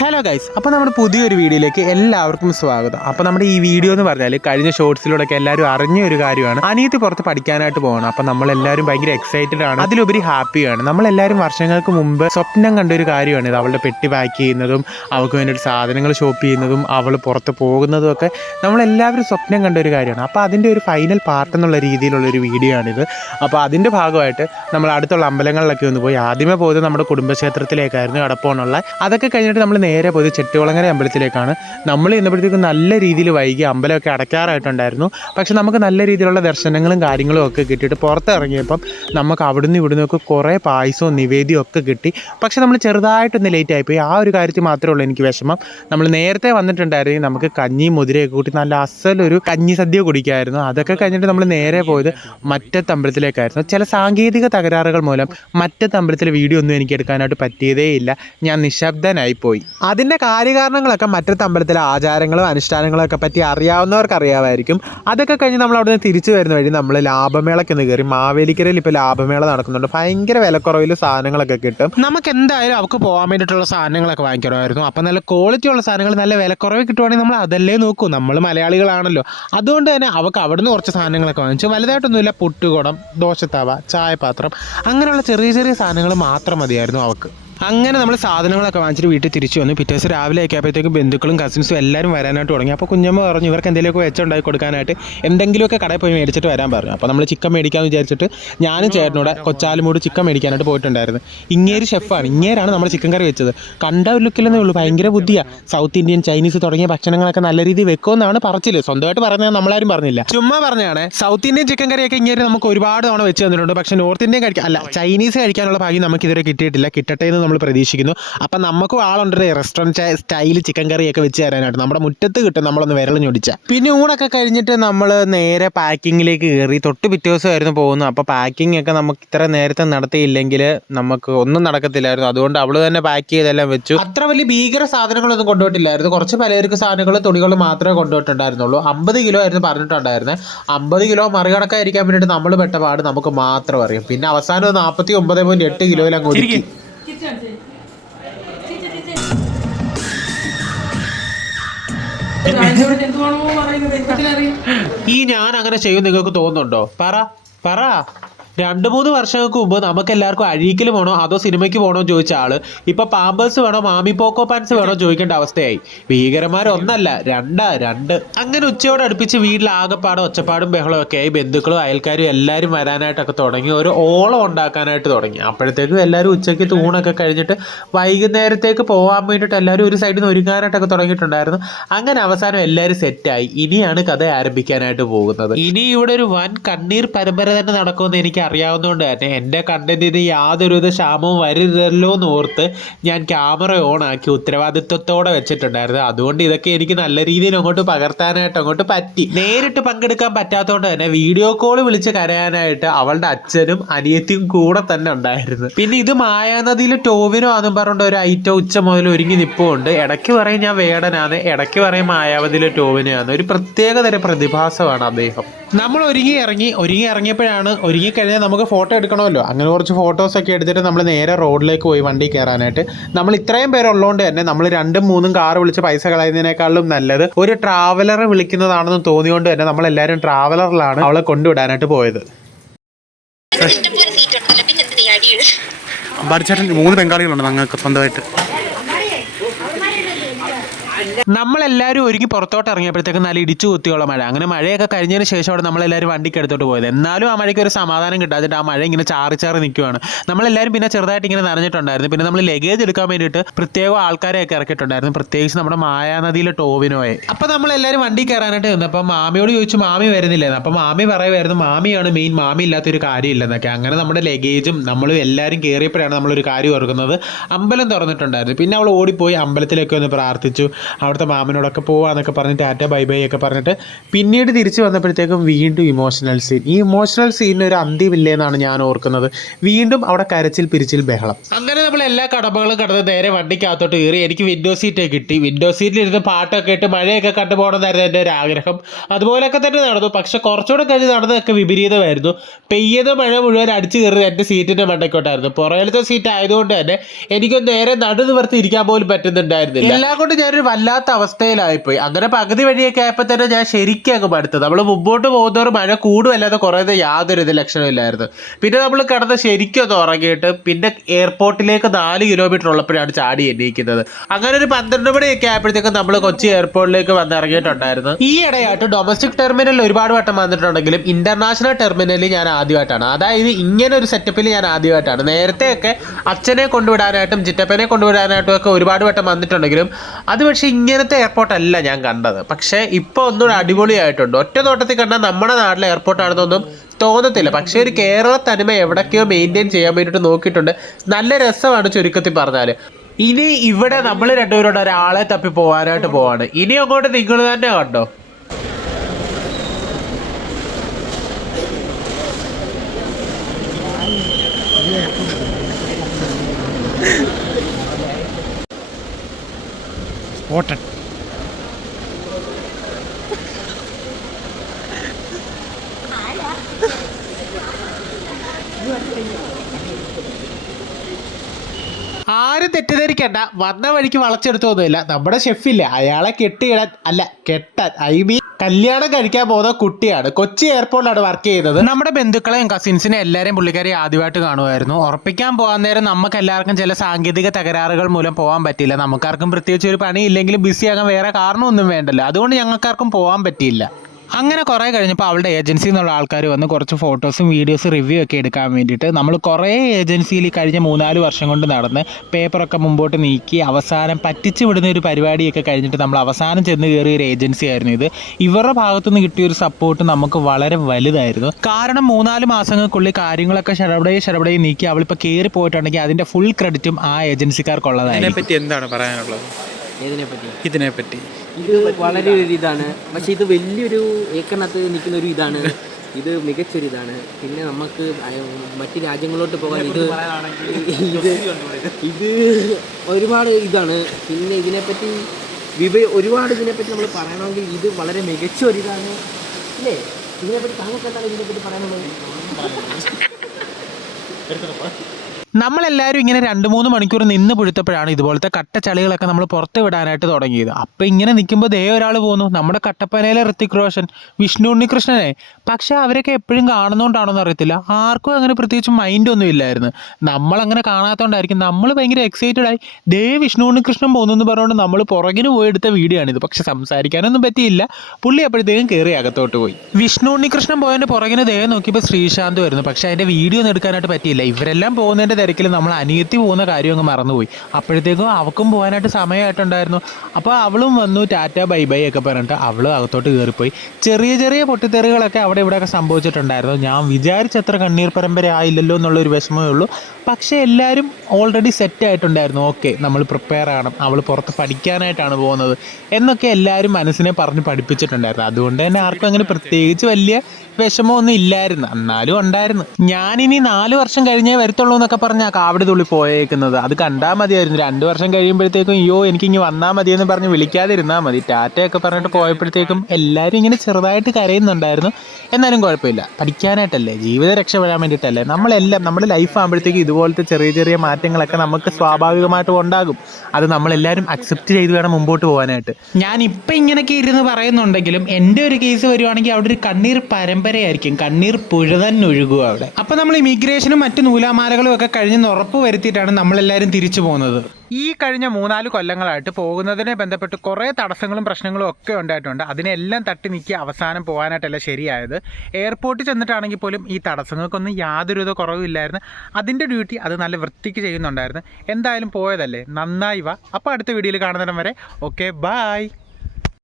Hello guys അപ്പോൾ നമ്മുടെ പുതിയൊരു വീഡിയോയിലേക്ക് എല്ലാവർക്കും സ്വാഗതം. അപ്പോൾ നമ്മുടെ ഈ വീഡിയോ എന്ന് പറഞ്ഞാൽ കഴിഞ്ഞ ഷോർട്സിലൂടെയൊക്കെ എല്ലാവരും അറിഞ്ഞ ഒരു കാര്യമാണ്. അനിയത്തി പുറത്ത് പഠിക്കാനായിട്ട് പോകണം അപ്പോൾ നമ്മളെല്ലാവരും ഭയങ്കര എക്സൈറ്റഡ് ആണ്. അതിലുപരി ഹാപ്പിയാണ് നമ്മളെല്ലാവരും വർഷങ്ങൾക്ക് മുമ്പ് സ്വപ്നം കണ്ട ഒരു കാര്യമാണ്. ഇത് അവളുടെ പെട്ടി പാക്ക് ചെയ്യുന്നതും അവൾക്ക് വേണ്ടിയിട്ട് സാധനങ്ങൾ ഷോപ്പ് ചെയ്യുന്നതും അവൾ പുറത്ത് പോകുന്നതും ഒക്കെ നമ്മളെല്ലാവരും സ്വപ്നം കണ്ട ഒരു കാര്യമാണ്. അപ്പോൾ അതിന്റെ ഒരു ഫൈനൽ പാർട്ട് എന്നുള്ള രീതിയിലുള്ള ഒരു വീഡിയോ ആണിത്. അപ്പോൾ അതിന്റെ ഭാഗമായിട്ട് നമ്മൾ അടുത്തുള്ള അമ്പലങ്ങളിലൊക്കെ ഒന്ന് പോയി ആദ്യമേ പോയത് നമ്മുടെ കുടുംബക്ഷേത്രത്തിലേക്കായിരുന്നു കടപ്പോണുള്ള അതൊക്കെ കഴിഞ്ഞിട്ട് നമ്മൾ നേരെ പോയത് ചെട്ടികുളങ്ങര അമ്പലത്തിലേക്കാണ്. നമ്മൾ ചെന്നപ്പോഴത്തേക്കും നല്ല രീതിയിൽ വൈകി അമ്പലമൊക്കെ അടയ്ക്കാറായിട്ടുണ്ടായിരുന്നു. പക്ഷെ നമുക്ക് നല്ല രീതിയിലുള്ള ദർശനങ്ങളും കാര്യങ്ങളും ഒക്കെ കിട്ടിയിട്ട് പുറത്തിറങ്ങിയപ്പം നമുക്ക് അവിടുന്ന് ഇവിടുന്ന് ഒക്കെ കുറേ പായസവും നിവേദ്യവും ഒക്കെ കിട്ടി. പക്ഷെ നമ്മൾ ചെറുതായിട്ടൊന്ന് ലേറ്റ് ആയിപ്പോയി. ആ ഒരു കാര്യത്തിൽ മാത്രമേ ഉള്ളൂ എനിക്ക് വിഷമം. നമ്മൾ നേരത്തെ വന്നിട്ടുണ്ടായിരുന്നെങ്കിൽ നമുക്ക് കഞ്ഞി മുതിരയൊക്കെ കൂട്ടി നല്ല അസലൊരു കഞ്ഞി സദ്യ കുടിക്കായിരുന്നു. അതൊക്കെ കഴിഞ്ഞിട്ട് നമ്മൾ നേരെ പോയത് മറ്റത്തെ അമ്പലത്തിലേക്കായിരുന്നു. ചില സാങ്കേതിക തകരാറുകൾ മൂലം മറ്റത്തെ അമ്പലത്തിലെ വീഡിയോ ഒന്നും എനിക്ക് എടുക്കാനായിട്ട് പറ്റിയതേ ഇല്ല ഞാൻ നിശബ്ദനായി പോയി അതിന്റെ കാര്യകാരണങ്ങളൊക്കെ മറ്റത്തെ അമ്പലത്തിലെ ആചാരങ്ങളും അനുഷ്ഠാനങ്ങളും ഒക്കെ പറ്റി അറിയാവുന്നവർക്ക് അറിയാമായിരിക്കും. അതൊക്കെ കഴിഞ്ഞ് നമ്മൾ അവിടെ നിന്ന് തിരിച്ചു വരുന്ന വഴി നമ്മൾ ലാഭമേളയ്ക്ക് ഒന്ന് കയറി മാവേലിക്കരയിൽ ഇപ്പോൾ ലാഭമേള നടക്കുന്നുണ്ട്. ഭയങ്കര വിലക്കുറവിൽ സാധനങ്ങളൊക്കെ കിട്ടും. നമുക്ക് എന്തായാലും അവർക്ക് പോകാൻ വേണ്ടിയിട്ടുള്ള സാധനങ്ങളൊക്കെ വാങ്ങിക്കണമായിരുന്നു. അപ്പം നല്ല ക്വാളിറ്റി ഉള്ള സാധനങ്ങൾ നല്ല വിലക്കുറവ് കിട്ടുവാണെങ്കിൽ നമ്മൾ അതല്ലേ നോക്കൂ. നമ്മൾ മലയാളികളാണല്ലോ. അതുകൊണ്ട് തന്നെ അവർക്ക് അവിടുന്ന് കുറച്ച് സാധനങ്ങളൊക്കെ വാങ്ങിച്ചു. വലുതായിട്ടൊന്നുമില്ല പുട്ടുകുടം ദോശത്തവ ചായപാത്രം അങ്ങനെയുള്ള ചെറിയ ചെറിയ സാധനങ്ങൾ മാത്രം മതിയായിരുന്നു അവർക്ക് അങ്ങനെ നമ്മൾ സാധനങ്ങളൊക്കെ വാങ്ങിച്ചിട്ട് വീട്ടിൽ തിരിച്ചു വന്നു. പിറ്റേ ദിവസം രാവിലെ ആക്കിയപ്പോഴത്തേക്കും ബന്ധുക്കളും കസിൻസും എല്ലാവരും വരാനായിട്ട് തുടങ്ങി. അപ്പോൾ കുഞ്ഞമ്മ പറഞ്ഞു ഇവർക്ക് എന്തെങ്കിലുമൊക്കെ വെച്ചുണ്ടാക്കി കൊടുക്കാനായിട്ട് എന്തെങ്കിലുമൊക്കെ കടയിൽ പോയി മേടിച്ചിട്ട് വരാൻ പറഞ്ഞു. അപ്പോൾ നമ്മൾ ചിക്കൻ മേടിക്കാമെന്ന് വിചാരിച്ചിട്ട് ഞാനും ചേട്ടനോട് കൊച്ചാലുമൂട് ചിക്കൻ മേടിക്കാനായിട്ട് പോയിട്ടുണ്ടായിരുന്നു. ഇങ്ങേര് ഷെഫാണ് ഇങ്ങേരാണ് നമ്മൾ ചിക്കൻ കറി വെച്ചത്. കണ്ട ഒരു ലുക്കിലെന്നേ ഉള്ളൂ. ഭയങ്കര ബുദ്ധിയാണ് സൗത്ത് ഇന്ത്യൻ ചൈനീസ് തുടങ്ങിയ ഭക്ഷണങ്ങളൊക്കെ നല്ല രീതിയിൽ വെക്കുമെന്നാണ് പറച്ചില്ല സ്വന്തമായിട്ട് പറഞ്ഞാൽ നമ്മളാരും പറഞ്ഞില്ല. ചുമ്മാ പറഞ്ഞാണ് സൗത്ത് ഇന്ത്യൻ ചിക്കൻ കറിയൊക്കെ ഇങ്ങനെ നമുക്ക് ഒരുപാട് തവണ വെച്ച് തന്നിട്ടുണ്ട്. പക്ഷേ നോർത്ത് ഇന്ത്യൻ കഴിക്കാൻ അല്ല ചൈനീസ് കഴിക്കാനുള്ള ഭാഗ്യം നമുക്ക് ഇതുവരെ കിട്ടിയിട്ടില്ല. കിട്ടട്ടെ എന്ന് നമ്മൾ പ്രതീക്ഷിക്കുന്നു. അപ്പം നമുക്കും ആളുണ്ട് റെസ്റ്റോറന്റ് സ്റ്റൈൽ ചിക്കൻ കറിയൊക്കെ വെച്ച് തരാനായിട്ട്. നമ്മുടെ മുറ്റത്ത് കിട്ടും നമ്മളൊന്ന് വിരൽ ഞൊടിച്ചാൽ പിന്നെ ഊണൊക്കെ കഴിഞ്ഞിട്ട് നമ്മൾ നേരെ പാക്കിങ്ങിലേക്ക് കയറി തൊട്ട് പിറ്റേ ദിവസമായിരുന്നു പോകുന്നത്. അപ്പോൾ പാക്കിംഗ് ഒക്കെ നമുക്ക് ഇത്ര നേരത്തെ നടത്തിയില്ലെങ്കിൽ നമുക്ക് ഒന്നും നടക്കത്തില്ലായിരുന്നു. അതുകൊണ്ട് അവൾ തന്നെ പാക്ക് ചെയ്തെല്ലാം വെച്ചു. അത്ര വലിയ ഭീകര സാധനങ്ങളൊന്നും കൊണ്ടുപോയിട്ടില്ലായിരുന്നു. കുറച്ച് പലചരക്ക് സാധനങ്ങൾ തുണികൾ മാത്രമേ കൊണ്ടുപോയിട്ടുണ്ടായിരുന്നുള്ളൂ. അമ്പത് കിലോ ആയിരുന്നു പറഞ്ഞിട്ടുണ്ടായിരുന്നത് അമ്പത് കിലോ മറികടക്കാതിരിക്കാൻ വേണ്ടിയിട്ട് നമ്മൾ പെട്ട പാട് നമുക്ക് മാത്രം അറിയാം. പിന്നെ അവസാനം നാൽപ്പത്തി ഒമ്പത് പോയിന്റ് എട്ട് കിലോയിൽ അങ്ങ് ഈ ഞാൻ അങ്ങനെ ചെയ്യും നിങ്ങൾക്ക് തോന്നുന്നുണ്ടോ? പറ പറ. രണ്ട് മൂന്ന് വർഷങ്ങൾക്ക് മുമ്പ് നമുക്ക് എല്ലാവർക്കും അഴീക്കൽ വേണോ അതോ സിനിമയ്ക്ക് പോകണോ ചോദിച്ച ആൾ ഇപ്പൊ പാമ്പേഴ്സ് വേണോ മാമി പോക്കോ പാൻസ് വേണോ ചോദിക്കേണ്ട അവസ്ഥയായി. ഭീകരന്മാർ ഒന്നല്ല രണ്ടാ രണ്ട്. അങ്ങനെ ഉച്ചയോട് അടുപ്പിച്ച് വീട്ടിൽ ആകെപ്പാടും ഒച്ചപ്പാടും ബഹളവും ഒക്കെ ആയി ബന്ധുക്കളും അയൽക്കാരും എല്ലാവരും വരാനായിട്ടൊക്കെ തുടങ്ങി. ഒരു ഓളം ഉണ്ടാക്കാനായിട്ട് തുടങ്ങി. അപ്പോഴത്തേക്കും എല്ലാവരും ഉച്ചയ്ക്ക് തൂണൊക്കെ കഴിഞ്ഞിട്ട് വൈകുന്നേരത്തേക്ക് പോകാൻ വേണ്ടിയിട്ട് എല്ലാവരും ഒരു സൈഡിൽ നിന്ന് ഒരുങ്ങാനായിട്ടൊക്കെ തുടങ്ങിയിട്ടുണ്ടായിരുന്നു. അങ്ങനെ അവസാനം എല്ലാവരും സെറ്റായി. ഇനിയാണ് കഥ ആരംഭിക്കാനായിട്ട് പോകുന്നത്. ഇനി ഇവിടെ ഒരു വൻ കണ്ണീർ പരമ്പര തന്നെ നടക്കുമെന്ന് എനിക്ക് അറിയാവുന്നതുകൊണ്ട് തന്നെ എന്റെ കണ്ടന്റിന് യാതൊരുവിധ ക്ഷാമവും വരരുതല്ലോ എന്ന് ഓർത്ത് ഞാൻ ക്യാമറ ഓൺ ആക്കി ഉത്തരവാദിത്വത്തോടെ വെച്ചിട്ടുണ്ടായിരുന്നു. അതുകൊണ്ട് ഇതൊക്കെ എനിക്ക് നല്ല രീതിയിൽ അങ്ങോട്ട് പകർത്താനായിട്ട് അങ്ങോട്ട് പറ്റി. നേരിട്ട് പങ്കെടുക്കാൻ പറ്റാത്തതുകൊണ്ട് തന്നെ വീഡിയോ കോൾ വിളിച്ച് കരയാനായിട്ട് അവളുടെ അച്ഛനും അനിയത്തിയും കൂടെ തന്നെ ഉണ്ടായിരുന്നു. പിന്നെ ഇത് മായാനദിയിൽ ടോവിനോ ആണെന്നും പറഞ്ഞുകൊണ്ട് ഒരു ഐറ്റം ഉച്ച മുതൽ ഒരുങ്ങി നിൽപ്പുണ്ട് ഇടയ്ക്ക് പറയും ഞാൻ വേടനാണ്. ഇടയ്ക്ക് പറയും മായാവതിയിലെ ടോവിനോ ഒരു പ്രത്യേക തരം പ്രതിഭാസമാണ് അദ്ദേഹം. നമ്മൾ ഒരുങ്ങി ഇറങ്ങി ഒരുങ്ങി ഇറങ്ങിയപ്പോഴാണ് ഒരുങ്ങി കഴിഞ്ഞാൽ നമുക്ക് ഫോട്ടോ എടുക്കണമല്ലോ. അങ്ങനെ കുറച്ച് ഫോട്ടോസ് ഒക്കെ എടുത്തിട്ട് നമ്മൾ നേരെ റോഡിലേക്ക് പോയി വണ്ടി കയറാനായിട്ട്. നമ്മൾ ഇത്രയും പേരുള്ളതുകൊണ്ട് തന്നെ നമ്മൾ രണ്ടും മൂന്നും കാർ വിളിച്ച് പൈസ കളയുന്നതിനേക്കാളും നല്ലത് ഒരു ട്രാവലറെ വിളിക്കുന്നതാണെന്ന് തോന്നിയോണ്ട് തന്നെ നമ്മൾ എല്ലാവരും ട്രാവലറിലാണ് അവളെ കൊണ്ടുവിടാനായിട്ട് പോയത്. ബാരിച്ചേട്ടൻ മൂന്ന് ബംഗാളികളുണ്ട് ഞങ്ങൾക്ക് സ്വന്തമായിട്ട്. നമ്മളെല്ലാവരും ഒരുങ്ങി പുറത്തോട്ട് ഇറങ്ങിയപ്പോഴത്തേക്ക് നല്ല ഇടിച്ചു കുത്തിയുള്ള മഴ. അങ്ങനെ മഴയൊക്കെ കഴിഞ്ഞതിന് ശേഷമാണ് നമ്മളെല്ലാവരും വണ്ടിക്ക് എടുത്തോട്ട് പോയത്. എന്നാലും ആ മഴയ്ക്ക് ഒരു സമാധാനം കിട്ടാതിട്ട് ആ മഴ ഇങ്ങനെ ചാറി ചാറി നിൽക്കുവാണ് നമ്മളെല്ലാവരും പിന്നെ ചെറുതായിട്ട് ഇങ്ങനെ നനഞ്ഞിട്ടുണ്ടായിരുന്നു. പിന്നെ നമ്മൾ ലഗേജ് എടുക്കാൻ വേണ്ടിയിട്ട് പ്രത്യേകം ആൾക്കാരെയൊക്കെ ഇറക്കിയിട്ടുണ്ടായിരുന്നു. പ്രത്യേകിച്ച് നമ്മുടെ മായാനദിയിലെ ടോവിനോയെ. അപ്പോൾ നമ്മളെല്ലാവരും വണ്ടി കയറാനായിട്ട് നിന്നപ്പോൾ മാമിയോട് ചോദിച്ചു മാമി വരുന്നില്ലായിരുന്നു അപ്പം മാമി പറയുമായിരുന്നു മാമിയാണ് മെയിൻ മാമി ഇല്ലാത്തൊരു കാര്യമില്ലെന്നൊക്കെ. അങ്ങനെ നമ്മുടെ ലഗേജും നമ്മളും എല്ലാവരും കയറിയപ്പോഴാണ് നമ്മളൊരു കാര്യം ഓർക്കുന്നത്. അമ്പലം തുറന്നിട്ടുണ്ടായിരുന്നു. പിന്നെ അവൾ ഓടിപ്പോയി അമ്പലത്തിലേക്ക് ഒന്ന് പ്രാർത്ഥിച്ചു. അവിടുത്തെ മാമനോടൊക്കെ പോവാന്നൊക്കെ പറഞ്ഞ് ടാറ്റ ബൈ ബൈ ഒക്കെ പറഞ്ഞിട്ട് പിന്നീട് തിരിച്ചു വന്നപ്പോഴത്തേക്കും വീണ്ടും ഇമോഷണൽ സീൻ ഈ ഇമോഷണൽ സീനിന് ഒരു അന്ത്യമില്ലേ എന്നാണ് ഞാൻ ഓർക്കുന്നത്. വീണ്ടും അവിടെ കരച്ചിൽ പിരിച്ചിൽ ബഹളം. അങ്ങനെ നമ്മൾ എല്ലാ കടമകളും കടന്ന് നേരെ വണ്ടിക്കകത്തോട്ട് കയറി എനിക്ക് വിൻഡോ സീറ്റ് കിട്ടി. വിൻഡോ സീറ്റിലിരുന്ന് പാട്ടൊക്കെ ഇട്ട് മഴയൊക്കെ കണ്ടു പോകണമെന്നായിരുന്നു എന്റെ ഒരു ആഗ്രഹം. അതുപോലെയൊക്കെ തന്നെ നടന്നു. പക്ഷെ കുറച്ചുകൂടെ കഴിഞ്ഞ് നടന്നതൊക്കെ വിപരീതമായിരുന്നു. പെയ്യുന്ന മഴ മുഴുവൻ അടിച്ചു കയറുന്നത് എന്റെ സീറ്റിന്റെ മണ്ടയ്ക്കോട്ടായിരുന്നു. പുറകിലത്തെ സീറ്റ് ആയതുകൊണ്ട് തന്നെ എനിക്കൊന്ന് നേരെ നടു നിവർത്തി ഇരിക്കാൻ പോലും പറ്റുന്നുണ്ടായിരുന്നില്ല. എല്ലാം കൊണ്ട് ഞാനൊരു വല്ലാത്ത അവസ്ഥയിലായിപ്പോയി. അങ്ങനെ പകുതി വഴിയൊക്കെ ആയപ്പോൾ തന്നെ ഞാൻ ശരിക്കും അങ്ങ് മടുത്തത്. നമ്മൾ മുമ്പോട്ട് പോകുന്നവർ മഴ കൂടുമല്ലാതെ കുറേ യാതൊരു ഇത് ലക്ഷണമില്ലായിരുന്നു പിന്നെ നമ്മൾ കിടന്ന് ശരിക്കും ഒന്ന് ഉറങ്ങിയിട്ട് പിന്നെ എയർപോർട്ടിലേക്ക് നാല് കിലോമീറ്റർ ഉള്ളപ്പോഴാണ് ചാടി എണ്ണീക്കുന്നത് അങ്ങനെ ഒരു പന്ത്രണ്ട് മണിയൊക്കെ ആയപ്പോഴത്തേക്കും നമ്മൾ കൊച്ചി എയർപോർട്ടിലേക്ക് വന്ന് ഇറങ്ങിയിട്ടുണ്ടായിരുന്നു. ഈ ഇടയായിട്ട് ഡൊമസ്റ്റിക് ടെർമിനലിൽ ഒരുപാട് വട്ടം വന്നിട്ടുണ്ടെങ്കിലും ഇന്റർനാഷണൽ ടെർമിനലിൽ ഞാൻ ആദ്യമായിട്ടാണ്. അതായത് ഇങ്ങനെ ഒരു സെറ്റപ്പിൽ ഞാൻ ആദ്യമായിട്ടാണ്. നേരത്തെയൊക്കെ അച്ഛനെ കൊണ്ടുവിടാനായിട്ടും ചിറ്റപ്പനെ കൊണ്ടുവിടാനായിട്ടും ഒക്കെ ഒരുപാട് വട്ടം വന്നിട്ടുണ്ടെങ്കിലും അത് പക്ഷേ ഇങ്ങനത്തെ എയർപോർട്ട് അല്ല ഞാൻ കണ്ടത്. പക്ഷേ ഇപ്പോൾ ഒന്നുകൂടെ അടിപൊളിയായിട്ടുണ്ട്. ഒറ്റ നോട്ടത്തിൽ കണ്ടാൽ നമ്മുടെ നാട്ടിലെ എയർപോർട്ടാണെന്നൊന്നും തോന്നത്തില്ല. പക്ഷേ ഒരു കേരള തനിമ എവിടൊക്കെയോ മെയിന്റെയിൻ ചെയ്യാൻ വേണ്ടിയിട്ട് നോക്കിയിട്ടുണ്ട്. നല്ല രസമാണ് ചുരുക്കത്തിൽ പറഞ്ഞാൽ ഇനി ഇവിടെ നമ്മൾ രണ്ടുപേരോട് ഒരാളെ തപ്പി പോകാനായിട്ട് പോവാണ്. ഇനി അങ്ങോട്ട് നിങ്ങൾ തന്നെ കണ്ടോ? ഓട്ടൻ ആരും തെറ്റിദ്ധരിക്കണ്ട. വന്ന വഴിക്ക് വളച്ചെടുത്തൊന്നുമില്ല. നമ്മുടെ ഷെഫില്ല അയാളെ കെട്ടിയിടാൻ അല്ല കെട്ടാൻ ഐ മീൻ കല്യാണം കഴിക്കാൻ പോകുന്ന കുട്ടിയാണ്. കൊച്ചി എയർപോർട്ടിലാണ് വർക്ക് ചെയ്യുന്നത്. നമ്മുടെ ബന്ധുക്കളെയും കസിൻസിനെ എല്ലാവരെയും പുള്ളിക്കാരി ആദ്യമായിട്ട് കാണുമായിരുന്നു. ഉറപ്പിക്കാൻ പോകാൻ നേരം നമുക്ക് എല്ലാവർക്കും ചില സാങ്കേതിക തകരാറുകൾ മൂലം പോകാൻ പറ്റിയില്ല നമുക്കാർക്കും പ്രത്യേകിച്ച് ഒരു പണി ഇല്ലെങ്കിലും ബിസി ആകാൻ വേറെ കാരണമൊന്നും വേണ്ടല്ലോ. അതുകൊണ്ട് ഞങ്ങൾക്കാർക്കും പോകാൻ പറ്റിയില്ല. അങ്ങനെ കുറേ കഴിഞ്ഞപ്പോൾ അവളുടെ ഏജൻസിയിൽ നിന്നുള്ള ആൾക്കാർ വന്ന് കുറച്ച് ഫോട്ടോസും വീഡിയോസും റിവ്യൂ ഒക്കെ എടുക്കാൻ വേണ്ടിയിട്ട് നമ്മൾ കുറേ ഏജൻസിയിൽ കഴിഞ്ഞ മൂന്നാൽ വർഷം കൊണ്ട് നടന്ന് പേപ്പറൊക്കെ മുമ്പോട്ട് നീക്കി അവസാനം പറ്റിച്ചു വിടുന്ന ഒരു പരിപാടിയൊക്കെ കഴിഞ്ഞിട്ട് നമ്മൾ അവസാനം ചെന്ന് കയറിയ ഒരു ഏജൻസി ആയിരുന്നു ഇത്. ഇവരുടെ ഭാഗത്തുനിന്ന് കിട്ടിയ ഒരു സപ്പോർട്ട് നമുക്ക് വളരെ വലുതായിരുന്നു. കാരണം മൂന്നാൽ മാസങ്ങൾക്കുള്ളിൽ കാര്യങ്ങളൊക്കെ ശരവടയെ ശരവടയെ നീക്കി അവളിപ്പോൾ കയറി പോയിട്ടുണ്ടെങ്കിൽ അതിന്റെ ഫുൾ ക്രെഡിറ്റും ആ ഏജൻസിക്കാർക്കുള്ളതായിരുന്നു എന്താണ് പറയാനുള്ളത്? ഇതിനെപ്പറ്റി. ഇത് വളരെ ഒരു ഇതാണ്. പക്ഷെ ഇത് വലിയൊരു ഏക്കണത്ത് നിൽക്കുന്ന ഒരു ഇതാണ്. ഇത് മികച്ചൊരു ഇതാണ്. പിന്നെ നമുക്ക് മറ്റു മറ്റ് രാജ്യങ്ങളിലോട്ട് പോകാൻ ഇത് ഇത് ഇത് ഒരുപാട് ഇതാണ്. പിന്നെ ഇതിനെപ്പറ്റി വിവ ഒരുപാട് ഇതിനെപ്പറ്റി നമ്മൾ പറയണമെങ്കിൽ ഇത് വളരെ മികച്ച ഒരു ഇതാണ്. അല്ലേ? ഇതിനെപ്പറ്റി താങ്കൾക്ക് എന്താണ് ഇതിനെപ്പറ്റി പറയാനുള്ളത്? നമ്മളെല്ലാവരും ഇങ്ങനെ രണ്ട് മൂന്ന് മണിക്കൂർ നിന്ന് പിഴുത്തപ്പോഴാണ് ഇതുപോലത്തെ കട്ടച്ചളികളൊക്കെ നമ്മൾ പുറത്ത് വിടാനായിട്ട് തുടങ്ങിയത്. അപ്പം ഇങ്ങനെ നിൽക്കുമ്പോൾ ദേ ഒരാൾ പോകുന്നു നമ്മുടെ കട്ടപ്പനയിലെ ഋത്തിക് റോഷൻ വിഷ്ണു ഉണ്ണികൃഷ്ണനെ. പക്ഷേ അവരൊക്കെ എപ്പോഴും കാണുന്നതുകൊണ്ടാണോന്ന് അറിയത്തില്ല. ആർക്കും അങ്ങനെ പ്രത്യേകിച്ച് മൈൻഡൊന്നും ഇല്ലായിരുന്നു. നമ്മളങ്ങനെ കാണാത്തതുകൊണ്ടായിരിക്കും നമ്മൾ ഭയങ്കര എക്സൈറ്റഡ് ആയി. ദേ വിഷ്ണു ഉണ്ണികൃഷ്ണൻ പോകുന്നു എന്ന് പറഞ്ഞുകൊണ്ട് നമ്മൾ പുറകിന് പോയി എടുത്ത വീഡിയോ പക്ഷെ സംസാരിക്കാനൊന്നും പറ്റിയില്ല. പുള്ളി അപ്പോഴത്തേക്കും കയറി അകത്തോട്ട് പോയി. വിഷ്ണു ഉണ്ണികൃഷ്ണൻ പോയതിന്റെ പുറകിന് ദേ നോക്കിയപ്പോൾ ശ്രീശാന്ത് വരുന്നു. പക്ഷേ അതിന്റെ വീഡിയോ ഒന്നും എടുക്കാനായിട്ട് പറ്റിയില്ല. ഇവരെല്ലാം പോകുന്നതിന്റെ തിരക്കിൽ നമ്മൾ അനിയത്തി പോകുന്ന കാര്യം അങ്ങ് മറന്നുപോയി. അപ്പോഴത്തേക്കും അവക്കും പോകാനായിട്ട് സമയമായിട്ടുണ്ടായിരുന്നു. അപ്പോൾ അവളും വന്നു ടാറ്റ ബൈ ബൈ ഒക്കെ പറഞ്ഞിട്ട് അവൾ അകത്തോട്ട് കയറിപ്പോയി. ചെറിയ ചെറിയ പൊട്ടിത്തെറികളൊക്കെ അവിടെ ഇവിടെയൊക്കെ സംഭവിച്ചിട്ടുണ്ടായിരുന്നു. ഞാൻ വിചാരിച്ചത്ര കണ്ണീർ പരമ്പര ആയില്ലല്ലോ എന്നുള്ളൊരു വിഷമമേ ഉള്ളൂ. പക്ഷേ എല്ലാവരും ഓൾറെഡി സെറ്റ് ആയിട്ടുണ്ടായിരുന്നു. ഓക്കെ നമ്മൾ പ്രിപ്പയർ ആണ്. അവൾ പുറത്ത് പഠിക്കാനായിട്ടാണ് പോകുന്നത് എന്നൊക്കെ എല്ലാവരും മനസ്സിനെ പറഞ്ഞ് പഠിപ്പിച്ചിട്ടുണ്ടായിരുന്നു. അതുകൊണ്ട് തന്നെ ആർക്കും അങ്ങനെ പ്രത്യേകിച്ച് വലിയ വിഷമമൊന്നും ഇല്ലായിരുന്നു. എന്നാലും ഉണ്ടായിരുന്നു. ഇനി നാല് വർഷം കഴിഞ്ഞേ വരത്തുള്ളൂ എന്നൊക്കെ പറഞ്ഞാ കാവടി തുള്ളി പോയേക്കുന്നത്. അത് കണ്ടാൽ മതിയായിരുന്നു. രണ്ട് വർഷം കഴിയുമ്പോഴത്തേക്കും അയ്യോ എനിക്ക് ഇനി വന്നാൽ മതി എന്ന് പറഞ്ഞ് വിളിക്കാതിരുന്നാൽ മതി. ടാറ്റയൊക്കെ പറഞ്ഞിട്ട് പോയപ്പോഴത്തേക്കും എല്ലാവരും ഇങ്ങനെ ചെറുതായിട്ട് കരയുന്നുണ്ടായിരുന്നു. എന്നാലും കുഴപ്പമില്ല. പഠിക്കാനായിട്ടല്ലേ ജീവിതം രക്ഷപ്പെടാൻ വേണ്ടിയിട്ടല്ലേ. നമ്മളെല്ലാം നമ്മുടെ ലൈഫ് ആകുമ്പോഴത്തേക്കും ഇതുപോലത്തെ ചെറിയ ചെറിയ മാറ്റങ്ങളൊക്കെ നമുക്ക് സ്വാഭാവികമായിട്ടും ഉണ്ടാകും. അത് നമ്മളെല്ലാവരും അക്സെപ്റ്റ് ചെയ്ത് വേണം മുമ്പോട്ട് പോകാനായിട്ട്. ഞാൻ ഇപ്പം ഇങ്ങനെയൊക്കെ ഇരുന്ന് പറയുന്നുണ്ടെങ്കിലും എന്റെ ഒരു കേസ് വരുവാണെങ്കിൽ അവിടെ ഒരു കണ്ണീർ പരമ്പരയായിരിക്കും കണ്ണീർ പുഴ തന്നെ ഒഴുകുക അവിടെ. അപ്പോൾ നമ്മൾ ഇമിഗ്രേഷനും മറ്റു നൂലാമാലകളും ഒക്കെ കഴിഞ്ഞെന്ന് ഉറപ്പ് വരുത്തിയിട്ടാണ് നമ്മളെല്ലാവരും തിരിച്ചു പോകുന്നത്. ഈ കഴിഞ്ഞ മൂന്നാൽ കൊല്ലങ്ങളായിട്ട് പോകുന്നതിനെ ബന്ധപ്പെട്ട് കുറേ തടസ്സങ്ങളും പ്രശ്നങ്ങളും ഒക്കെ ഉണ്ടായിട്ടുണ്ട്. അതിനെല്ലാം തട്ടി നീക്കി അവസാനം പോകാനായിട്ടല്ല ശരിയായത്. എയർപോർട്ടിൽ ചെന്നിട്ടാണെങ്കിൽ പോലും ഈ തടസ്സങ്ങൾക്കൊന്നും യാതൊരുവിധ കുറവില്ലായിരുന്നു അതിന്റെ ഡ്യൂട്ടി അത് നല്ല വൃത്തിക്ക് ചെയ്യുന്നുണ്ടായിരുന്നു. എന്തായാലും പോയതല്ലേ? നന്നായി വാ. അപ്പോൾ അടുത്ത വീഡിയോയിൽ കാണുന്നിടം വരെ ഓക്കെ ബായ്